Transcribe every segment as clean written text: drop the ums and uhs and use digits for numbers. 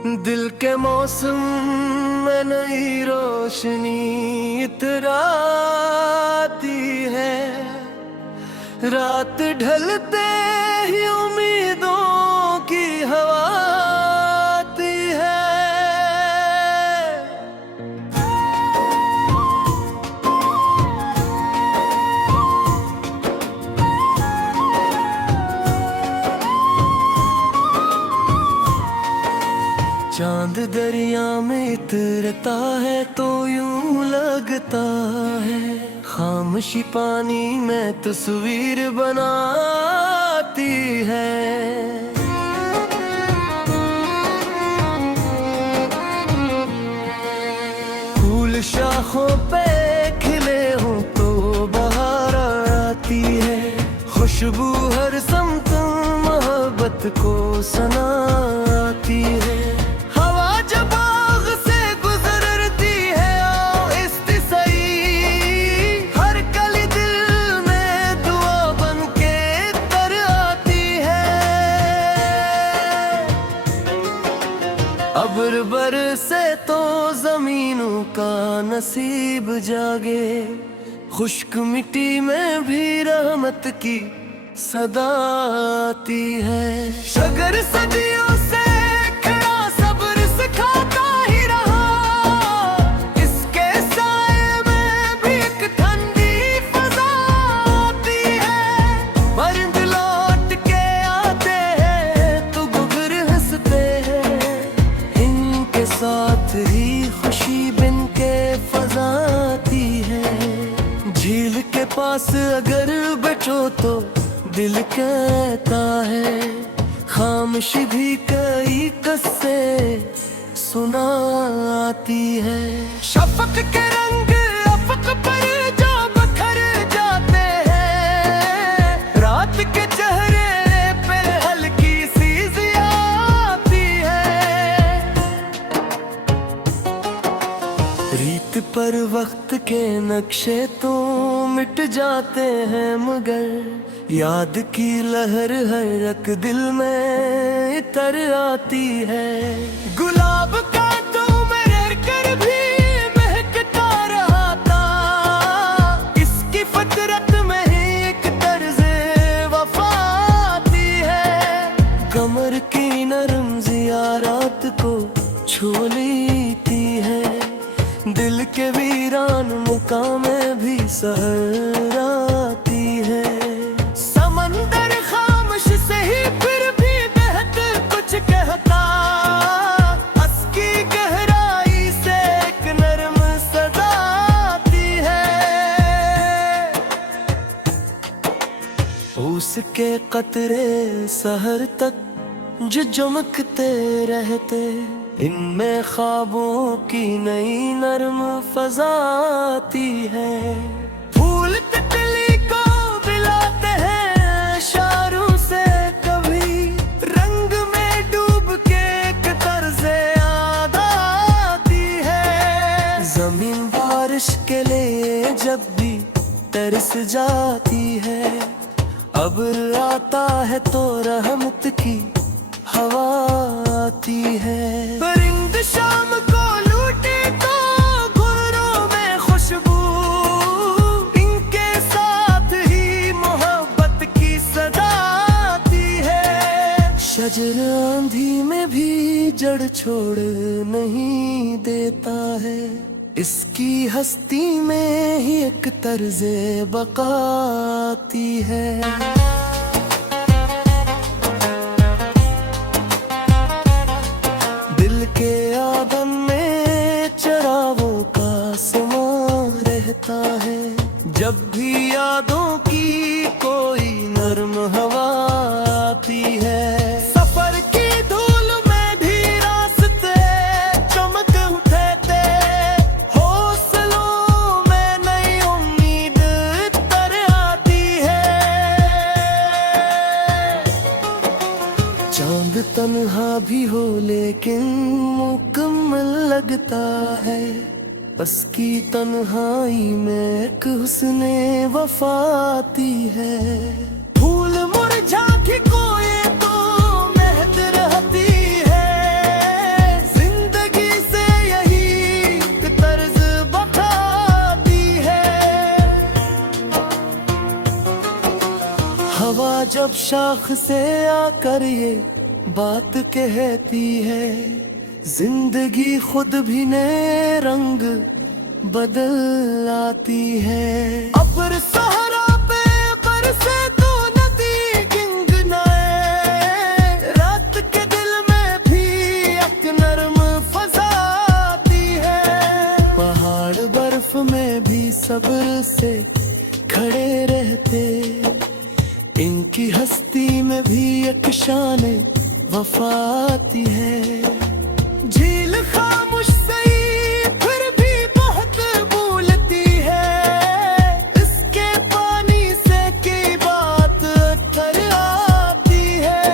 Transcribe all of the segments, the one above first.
दिल के मौसम में नई रोशनी इतराती है। रात ढलते ही उम्मीदों की हवा आती है। चांद दरिया में इतरता है तो यूं लगता है खामोशी पानी में तस्वीर बनाती है। फूल शाखों पे खिले हों तो बहार आती है। खुशबू हर समत मोहब्बत को सनाती है। अब्र बरसे तो जमीनों का नसीब जागे। खुश्क मिट्टी में भी रहमत की सदा आती है। शगर सदियों से खड़ा सब्र सिखाता ही रहा। इसके साए में भी एक ठंडी फजा आती है। परिंद लौट के आते हैं तो गुगर हंसते हैं। साथ ही खुशी बिन के फजाती है। झील के पास अगर बैठो तो दिल कहता है। खामोशी भी कई किस्से सुनाती है। शफक के रंग अफक पर जो बखर जाते हैं। रात के चेहरे पे हल्की सी ज़िया आती है। रीत पर वक्त के नक्शे तो मिट जाते हैं मगर याद की लहर हर एक दिल में इतर आती है। गुलाब का तो मेरे कर भी महकता रहा था। इसकी फितरत में ही एक तर्ज़े वफा आती है। कमर की नरम ज़ियारत को छू लेती है। दिल के वीरान मुकाम में भी सहर आती है। समंदर खामोश से ही फिर भी बेहतर कुछ कहता। असकी गहराई से एक नरम सदा आती है। उसके कतरे सहर तक जो चमकते रहते। इनमें ख्वाबों की नई नरम फजा आती है। फूल तितली को बिलाते हैं इशारों से कभी। रंग में डूब के एक तर्ज़े याद आती है। जमीन बारिश के लिए जब भी तरस जाती है। अब्र आता है तो रहमत की हवा आती है। परिंद शाम को लूटे तो घरों में खुशबू। इनके साथ ही मोहब्बत की सदा आती है। शजर आंधी में भी जड़ छोड़ नहीं देता है। इसकी हस्ती में ही एक तर्ज़े बका आती है। के आदम में चरागों का समा रहता है। जब भी यादों की कोई नरम हवा आती है। सफर की धूल में भी रास्ते चमक उठते। हौसलों में नई उम्मीद तर आती है। चांद तन्हा भी हो लेकिन मुकम्मल लगता है। बस की तन्हाई में एक हुस्ने वफा आती है। फूल मुरझा के कोई तो महक रहती है। जब शाख से आकर ये बात कहती है, जिंदगी खुद भी नए रंग बदल आती है। अब्र सहरा पे बरसे तो नदी गिंगनाए, रात के दिल में भी एक नरम फजा आती है। पहाड़ बर्फ में भी सब्र से खड़े रहते, इनकी हस्ती में भी एक शान वफा आती है। झील खामोश सही फिर भी बहुत बोलती है, इसके पानी से की बात कर आती है।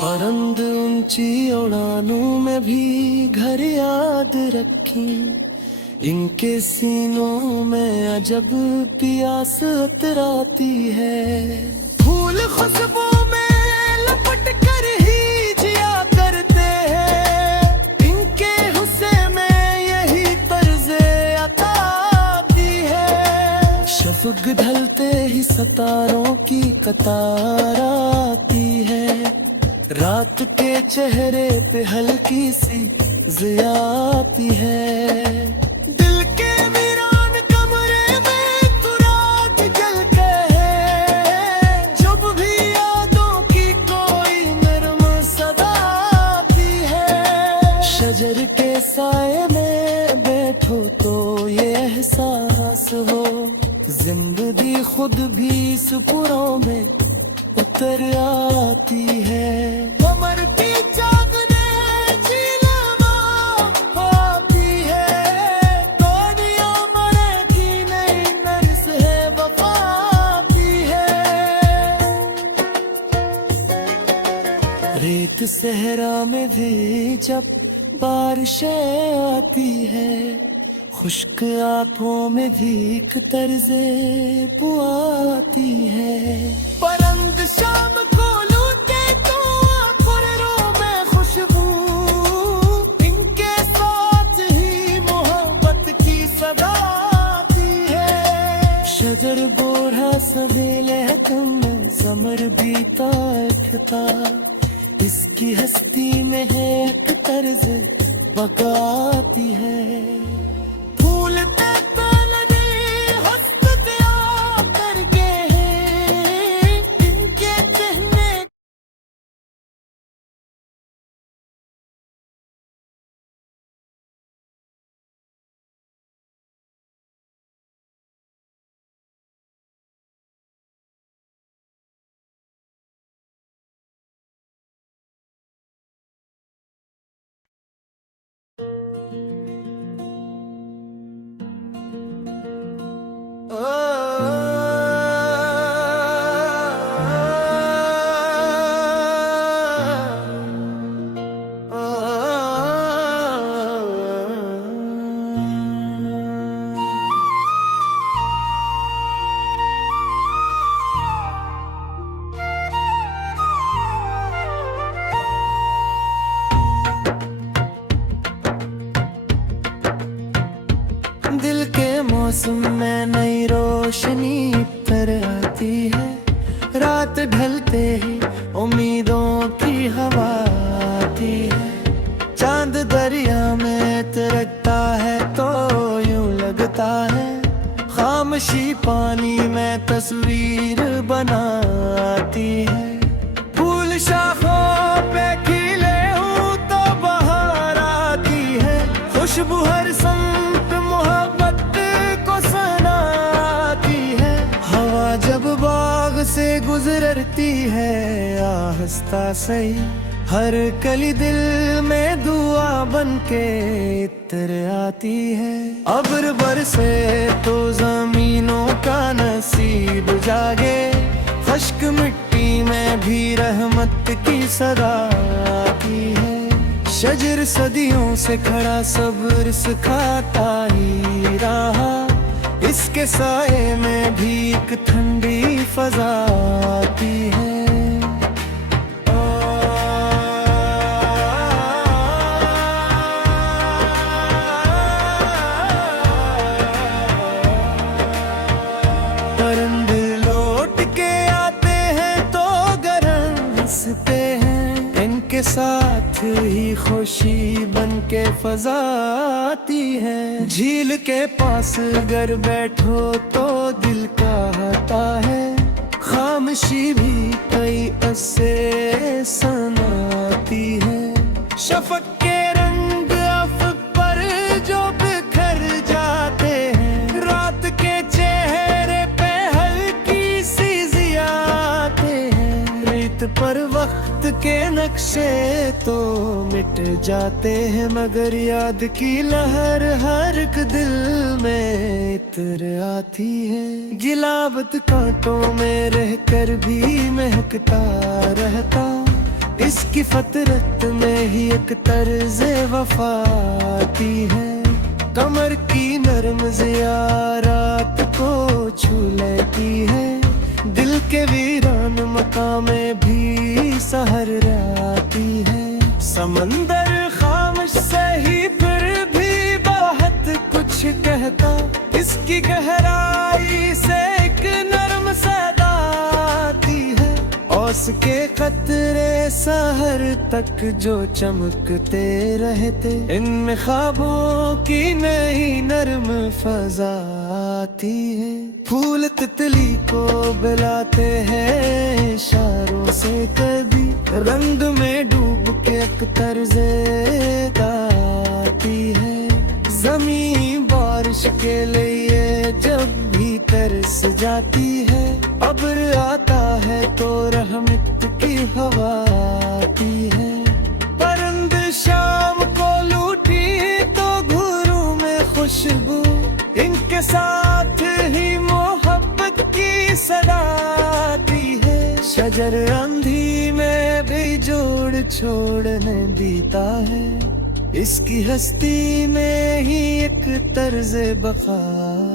परंद ऊंची उड़ानों में भी घर याद रखी, इनके सीनों में अजब प्यास उतराती है। फूल खुशबू में लपट कर ही जिया करते हैं, इनके हुस्न में यही तर्ज़े अता आती है। शफ़क़ ढलते ही सितारों की कतार आती है, रात के चेहरे पे हल्की सी ज़िया आती है। दिल के वीरान कमरे में तुराग जलते हैं, जब भी यादों की कोई नरम सदा आती है। शजर के साए में बैठो तो ये एहसास हो, जिंदगी खुद भी सुपुरों में उतर आती है। कमर की चादरें रेत सहरा में भी जब बारिशें आती है, खुश्क आंखों में भी एक तर्ज़े बुआती है। परंद शाम को लूटे तो फुर्रों में खुशबू, इनके साथ ही मोहब्बत की सदा आती है। शजर बोरा सवेले तुम समर बीता उठता, इसकी हस्ती में है एक तर्ज बगाती है। फूल हंसते आकर के हैं, इनके चेहरे दिल के मौसम में नई रोशनी पर आती है, रात ढलते ही उम्मीदों की हवा आती है। चांद दरिया में तिरकता है तो यूं लगता है, खामोशी पानी में तस्वीर बनाती है। फूल शाखों पे खिले हूँ तो बहार आती है, खुशबू हर संत मोहब्बत को सनाती है। हवा जब बाग से गुजरती है आहिस्ता सही, हर कली दिल में दुआ बन के इतर आती है। अब्र बरसे तो जमीनों का नसीब जागे, खुश्क मिट्टी में भी रहमत की सदा आती है। शजर सदियों से खड़ा सब्र सिखाता ही रहा, इसके साए में भी एक ठंडी फजा आती है। हंसते हैं, इनके साथ ही खुशी बन के फजा आती है। झील के पास अगर बैठो तो दिल कहता है, खामोशी भी कई असर सुनाती है। शफक के रंग अफ पर जो बिखर जाते हैं, रात के चेहरे पे हल्की सी जिया आते हैं। रेत पर वक्त के नक्शे तो मिट जाते हैं, मगर याद की लहर हर एक दिल में इतर आती है। गिलावत कांटों में रहकर भी महकता रहता, इसकी फतरत में ही एक तर्ज़े वफा आती है। कमर की नरम ज़ियारत को छू लेती है, दिल के वीरान मकाम में भी सहर आती है। समंदर खामोश सही फिर भी बहुत कुछ कहता, इसकी गहराई से एक नरम सदा आती है। औस के कतरे सहर तक जो चमकते रहते, इनमें ख्वाबों की नई नरम फजा आती है। फूल तितली को बुलाते हैं इशारों से, कभी रंग में डूब के एक तर्ज़े आती है। ज़मीन बारिश के लिए जब भी तरस जाती है, अब्र आता है तो रहमत की हवा आती है। परिंद शाम को लूटी तो घुरों में खुशबू, इनके साथ ही मोहब्बत की सदा आती है। शजर आंधी में भी जोड़ छोड़ने देता है, इसकी हस्ती में ही एक तर्ज़े बक़ा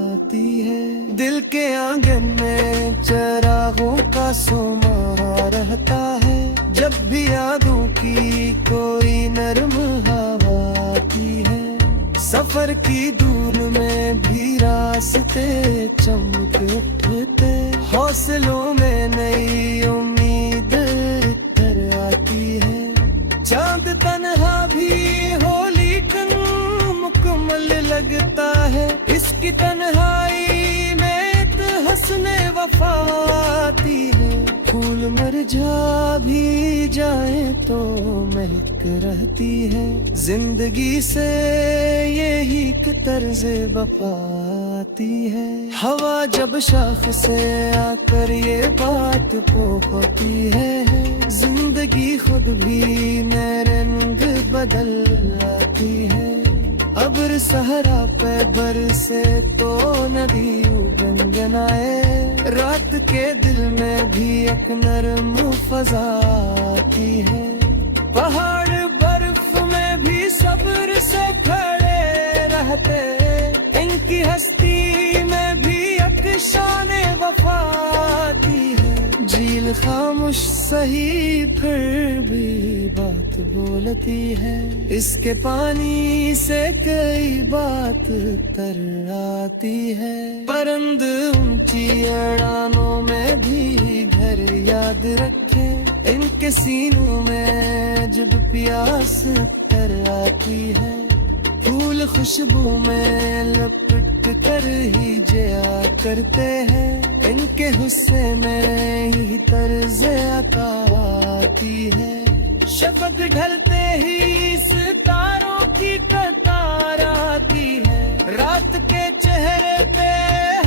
आती है। दिल के आंगन में चरागों का सोमा रहता है, जब भी यादों की कोई नरम हवा आती है। सफर की दूर में भी रास्ते चमक उठते, हौसलों में नई उम्मीद इतर आती है। चांद तन्हा भी होली कन मुकम्मल लगता है, इसकी तन्हाई में एक हस्ने वफा आती है। फूल मुरझा भी जाए तो महक रहती है, जिंदगी से यही एक तर्ज़े वफा आती है। हवा जब शाख से आकर ये बात होती है, जिंदगी खुद भी नए रंग बदल आती है। अब्र सहरा पे बरसे तो नदी गंगनाए, रात के दिल में भी एक नरम फजा आती है। पहाड़ बर्फ में भी सब्र से खड़े रहते, इनकी हस्ती में भी एक शान वफा आती है। झील खामोश सही फिर भी बात बोलती है, इसके पानी से कई बात तर आती है। परिंद ऊंची अड़ानों में भी घर याद रखे, इनके सीनों में जब प्यास तर आती है। फूल खुशबू में लपट कर ही जिया करते हैं, इनके हुस्से में ही तर्ज़े अता आती है। शफक ढलते ही सितारों की कतार आती है, रात के चेहरे पे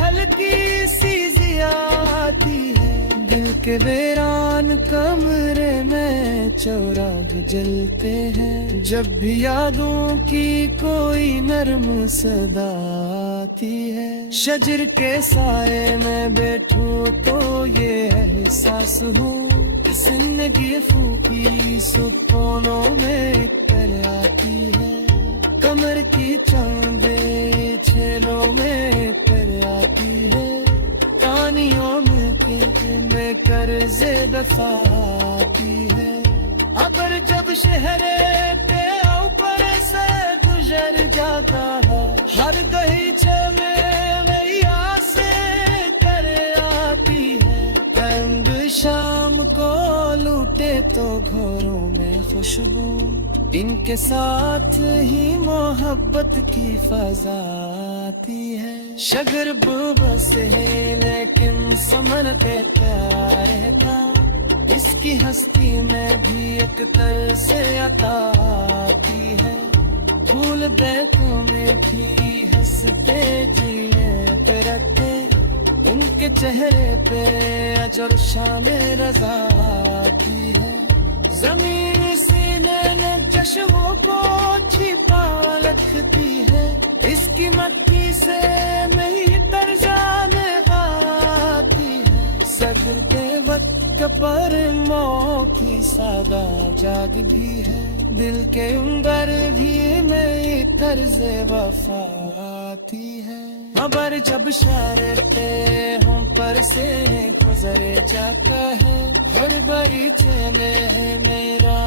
हल्की सी जिया आती है। दिल के वीरान कमरे में चिराग जलते हैं, जब भी यादों की कोई नरम सदा आती है। शजर के साए में बैठो तो ये एहसास हो, जिंदगी फूकी सुकूनों में कर आती है। कमर की चांदे छेलों में कर आती है, पानियों में कर्ज़े दफा आती है। अबर जब शहरे पे ऊपर से गुजर जाता है, हर गहीचे में वही आसे कर आती है। रंग शाम को टूटे तो घोरों में खुशबू, इनके साथ ही मोहब्बत की फजा आती है। शगर बस है लेकिन समर पे प्यारे था, इसकी हस्ती में भी एक तरस अता आती है। फूल बैकों में भी हंसते जीने पे रखते, उनके चेहरे पे अजर शान रजा आती है। जमीन सीने ने जश्नों को छिपा रखती है, इसकी मट्टी से नहीं तरजाने आती है। सगरते वक्त पर मौ की सादा जाग भी है, दिल के अंदर भी में तर्ज़े वफा आती है। खबर जब शरते हम पर से गुजरे जाता है, हर बगीचे में मेरा